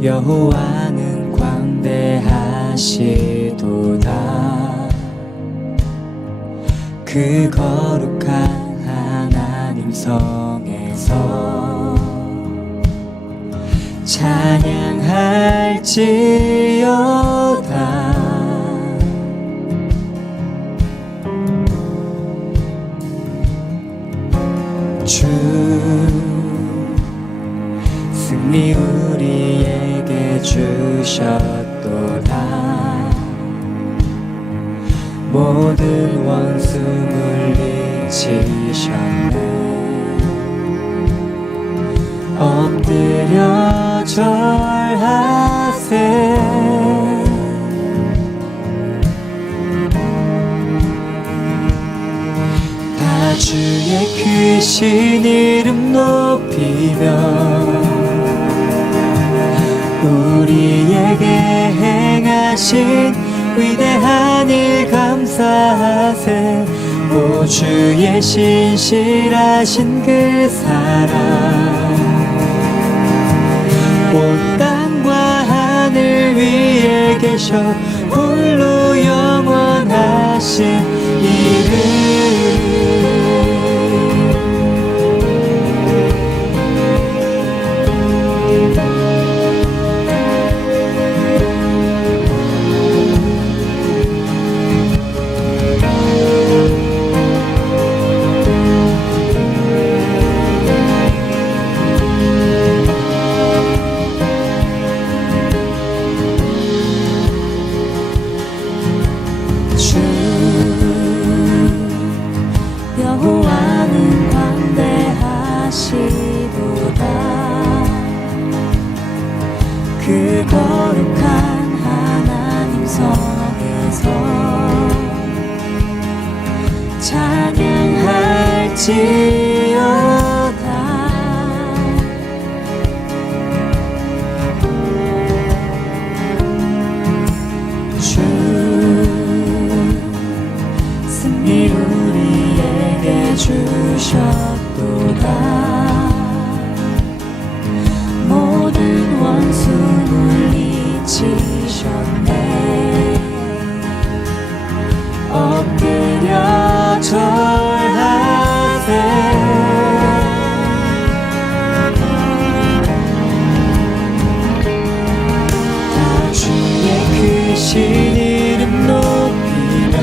여호와는 광대하시도다. 그 거룩한 하나님 성에서 찬양할지어다. 주 승리 우리에게 주셨도다. 모든 원수 물리치셨네. 엎드려 절하세. 다 주의 크신 이름 높이며 우리에게 행하신 위대한 일 감사하세. 오 주의 신실하신 그 사랑 온 땅과 하늘 위에 계셔 홀로 영원하신 이름. 여호와는 광대하시도다. 그 거룩한 하나님 성에서 찬양할지어다. 주 승리 우리에게 주셨도다. 모든 원수 물리치셨네. 엎드려 절하세. 다 주의 크신 이름 높이며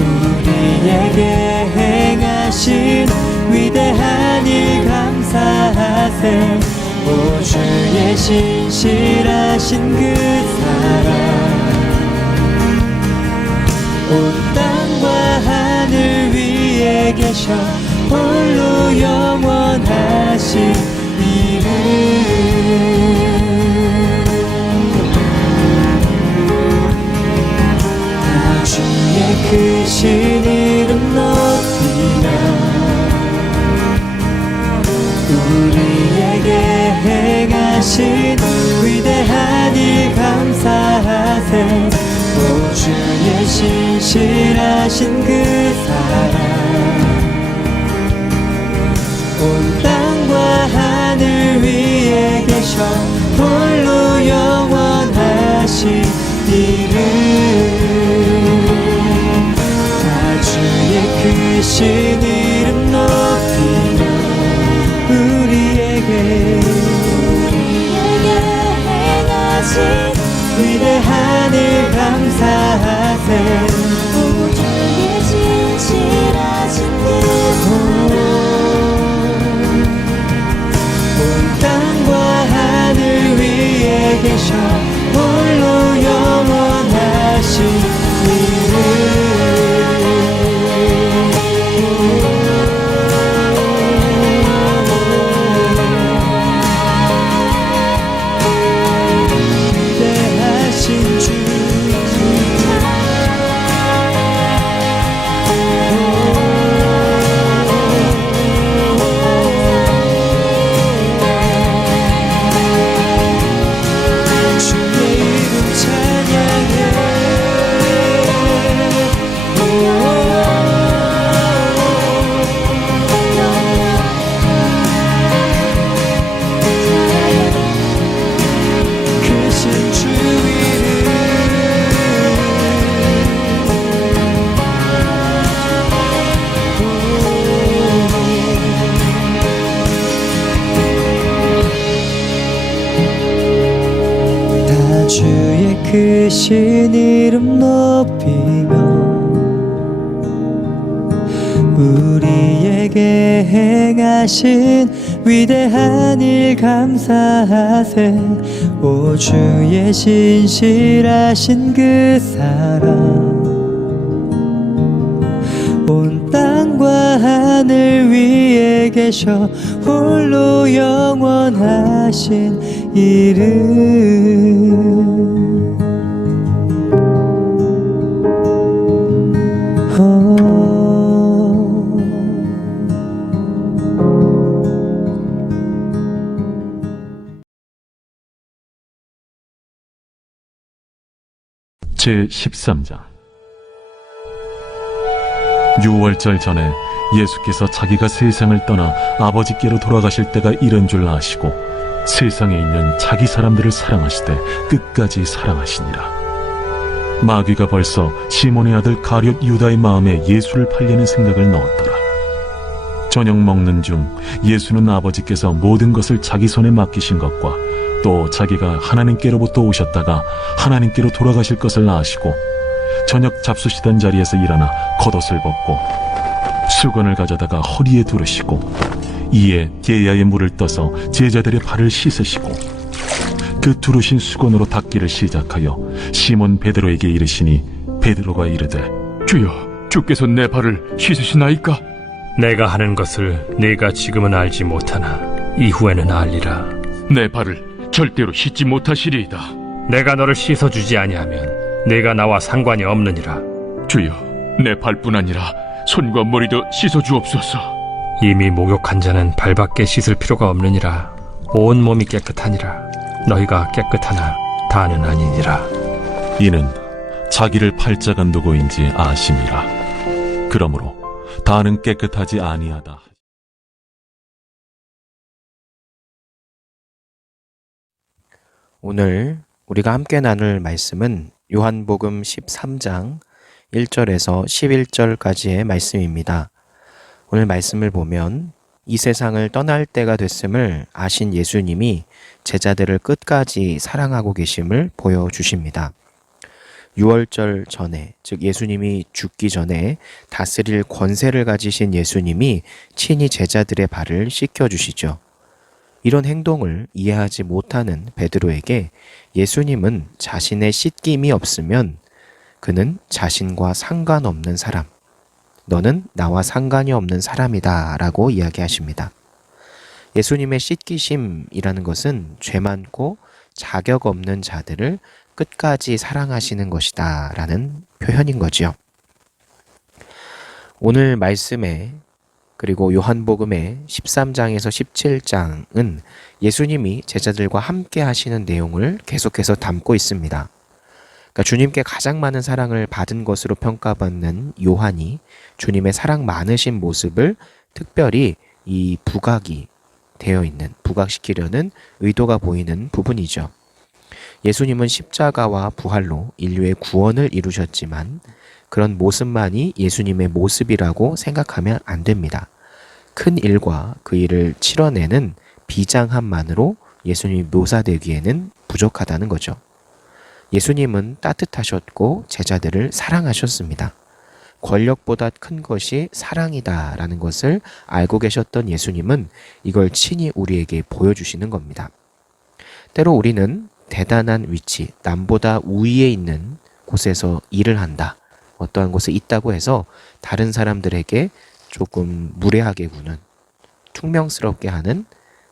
우리에게 행하신 위대한 일 감사하세. 오 주의 신실하신 그 사랑 온 땅과 하늘 위에 계셔 홀로 영원하신 이름. 다 주의 크신 이름 높이며 우리에게 행하신 위대한 일 감사하세. 오 주의 신실하신 그 사랑 온 땅과 하늘 위에 계셔 홀로 영원하신 이름. 다 주의 크신 이름 높이며 우리에게 행하신 위대한 일 감사하세. 오 주의 신실하신 그 사랑 온 땅과 하늘 위에 계셔 홀로 영원한 주의 크신 이름 높이며 우리에게 행하신 위대한 일 감사하세. 오 주의 신실하신 그 사랑 온 땅과 하늘 위에 계셔 홀로 영원하신 이름. 제13장. 유월절 전에 예수께서 자기가 세상을 떠나 아버지께로 돌아가실 때가 이른 줄 아시고 세상에 있는 자기 사람들을 사랑하시되 끝까지 사랑하시니라. 마귀가 벌써 시몬의 아들 가룟 유다의 마음에 예수를 팔려는 생각을 넣었더라. 저녁 먹는 중 예수는 아버지께서 모든 것을 자기 손에 맡기신 것과 또 자기가 하나님께로부터 오셨다가 하나님께로 돌아가실 것을 아시고 저녁 잡수시던 자리에서 일어나 겉옷을 벗고 수건을 가져다가 허리에 두르시고 이에 게야의 물을 떠서 제자들의 발을 씻으시고 그 두르신 수건으로 닦기를 시작하여 시몬 베드로에게 이르시니 베드로가 이르되 주여, 주께서 내 발을 씻으시나이까? 내가 하는 것을 네가 지금은 알지 못하나 이후에는 알리라. 내 발을 절대로 씻지 못하시리이다. 내가 너를 씻어주지 아니하면 네가 나와 상관이 없느니라. 주여, 내 발뿐 아니라 손과 머리도 씻어주옵소서. 이미 목욕한 자는 발밖에 씻을 필요가 없느니라. 온 몸이 깨끗하니라. 너희가 깨끗하나 다는 아니니라. 이는 자기를 팔자간 누구인지 아심이라. 그러므로 다는 깨끗하지 아니하다. 오늘 우리가 함께 나눌 말씀은 요한복음 13장 1절에서 11절까지의 말씀입니다. 오늘 말씀을 보면 이 세상을 떠날 때가 됐음을 아신 예수님이 제자들을 끝까지 사랑하고 계심을 보여주십니다. 유월절 전에, 즉 예수님이 죽기 전에 다스릴 권세를 가지신 예수님이 친히 제자들의 발을 씻겨주시죠. 이런 행동을 이해하지 못하는 베드로에게 예수님은 자신의 씻김이 없으면 그는 자신과 상관없는 사람, 너는 나와 상관이 없는 사람이다 라고 이야기하십니다. 예수님의 씻기심이라는 것은 죄 많고 자격 없는 자들을 끝까지 사랑하시는 것이다 라는 표현인 거지요. 오늘 말씀에 그리고 요한복음의 13장에서 17장은 예수님이 제자들과 함께 하시는 내용을 계속해서 담고 있습니다. 그러니까 주님께 가장 많은 사랑을 받은 것으로 평가받는 요한이 주님의 사랑 많으신 모습을 특별히 이 부각이 되어 있는, 부각시키려는 의도가 보이는 부분이죠. 예수님은 십자가와 부활로 인류의 구원을 이루셨지만 그런 모습만이 예수님의 모습이라고 생각하면 안 됩니다. 큰 일과 그 일을 치러내는 비장함만으로 예수님이 묘사되기에는 부족하다는 거죠. 예수님은 따뜻하셨고 제자들을 사랑하셨습니다. 권력보다 큰 것이 사랑이다라는 것을 알고 계셨던 예수님은 이걸 친히 우리에게 보여주시는 겁니다. 때로 우리는 대단한 위치, 남보다 우위에 있는 곳에서 일을 한다, 어떠한 곳에 있다고 해서 다른 사람들에게 조금 무례하게 구는, 퉁명스럽게 하는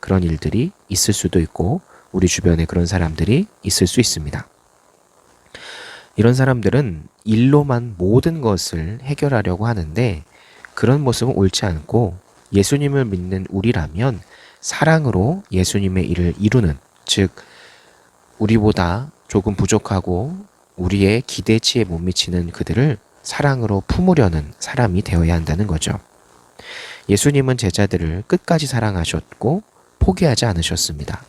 그런 일들이 있을 수도 있고 우리 주변에 그런 사람들이 있을 수 있습니다. 이런 사람들은 일로만 모든 것을 해결하려고 하는데 그런 모습은 옳지 않고 예수님을 믿는 우리라면 사랑으로 예수님의 일을 이루는, 즉 우리보다 조금 부족하고 우리의 기대치에 못 미치는 그들을 사랑으로 품으려는 사람이 되어야 한다는 거죠. 예수님은 제자들을 끝까지 사랑하셨고 포기하지 않으셨습니다.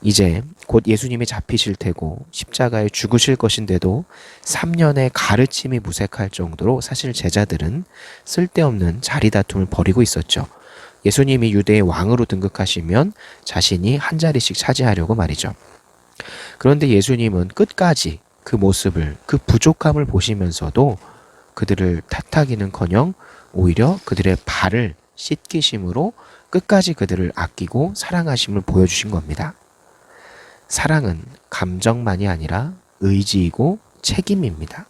이제 곧 예수님이 잡히실 테고 십자가에 죽으실 것인데도 3년의 가르침이 무색할 정도로 사실 제자들은 쓸데없는 자리다툼을 벌이고 있었죠. 예수님이 유대의 왕으로 등극하시면 자신이 한 자리씩 차지하려고 말이죠. 그런데 예수님은 끝까지 그 모습을, 그 부족함을 보시면서도 그들을 탓하기는커녕 오히려 그들의 발을 씻기심으로 끝까지 그들을 아끼고 사랑하심을 보여주신 겁니다. 사랑은 감정만이 아니라 의지이고 책임입니다.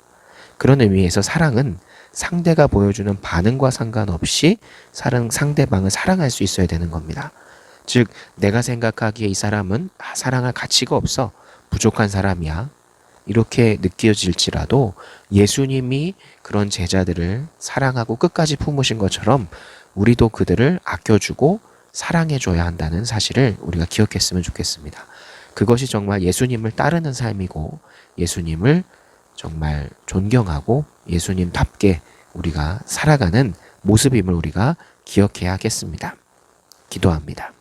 그런 의미에서 사랑은 상대가 보여주는 반응과 상관없이 상대방을 사랑할 수 있어야 되는 겁니다. 즉, 내가 생각하기에 이 사람은 사랑할 가치가 없어, 부족한 사람이야, 이렇게 느껴질지라도 예수님이 그런 제자들을 사랑하고 끝까지 품으신 것처럼 우리도 그들을 아껴주고 사랑해줘야 한다는 사실을 우리가 기억했으면 좋겠습니다. 그것이 정말 예수님을 따르는 삶이고 예수님을 정말 존경하고 예수님답게 우리가 살아가는 모습임을 우리가 기억해야 하겠습니다. 기도합니다.